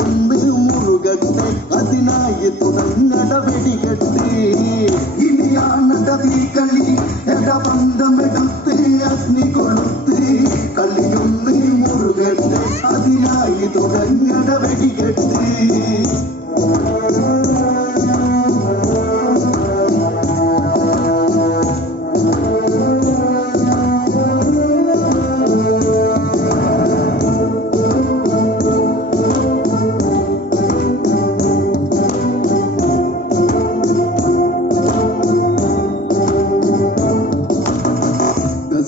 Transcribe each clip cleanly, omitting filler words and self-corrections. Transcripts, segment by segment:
കളിയൊന്ന് മുറുകട്ടെ അതിനായി തുടങ്ങട വെടികെട്ട് ഇനിയാണട തീ കളി എട ബന്ധമെടുത്ത് അഗ്നി കൊളുത്ത് കളിയൊന്ന് മുറുകട്ടെ അതിനായി തുടങ്ങട വെടികെട്ട്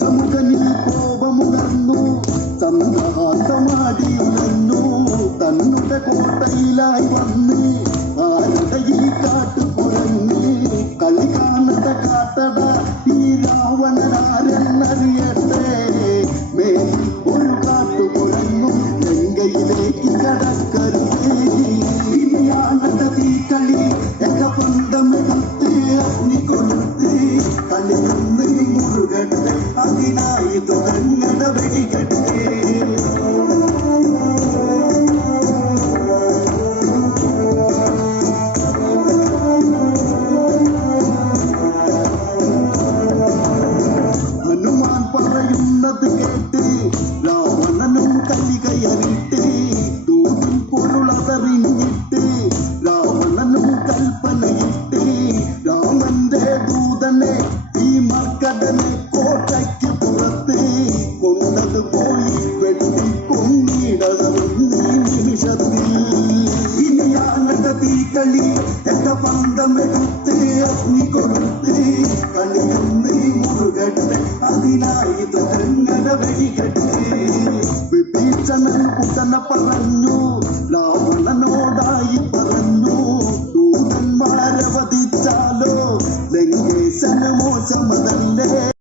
സമുഖനിൽ കോപമുണർന്നു ചന്ദ്രഹാസമാടിയുണർന്നു തന്നുടെ കോട്ടയിലായി വന്ന് ആരുടെയിൽ കാട്ടുകുരങ്ങ് കളി കാണട കാട്ടട ഈ രാവണനാരെന്നറിയട്ടെ മേലിൽ ഒരു കാട്ടുകുരങ്ങും ഗംഗയിലേക്ക് കടക്കരുത് ഇനിയാണട തീ കളി എക പന്തമെടുത്ത് അഗ്നി കൊളുത്ത് കളിയൊന്ന് മുറുകട്ടെ അതിനായി തുടങ്ങട വെടികെട്ട് ഹനുമാൻ പറയുന്നത് കേട്ട് രാവണനും കലികയറിട്ട് ദൂതിൻ പൊരുളതറിഞ്ഞിട്ട് രാവണനും കൽപ്പനയിട്ട് രാമന്റെ ദൂതനെ ഈ മർക്കടനെ കോട്ടയ്ക്ക് പുറത്ത് കൊണ്ടത് പോയി വെട്ടി കൊന്നിടറുന്നീ നിമിഷത്തിൽ ഇനിയാണട തീ കളി എന്ന ബന്ധമെടുത്ത് അഗ്നി കൊളുത്ത് കളിയൊന്ന് മുറുകട്ടെ അതിനായി തുടങ്ങട വെടികെട്ട് വിഭീഷണൻ ഉടനെ പറഞ്ഞു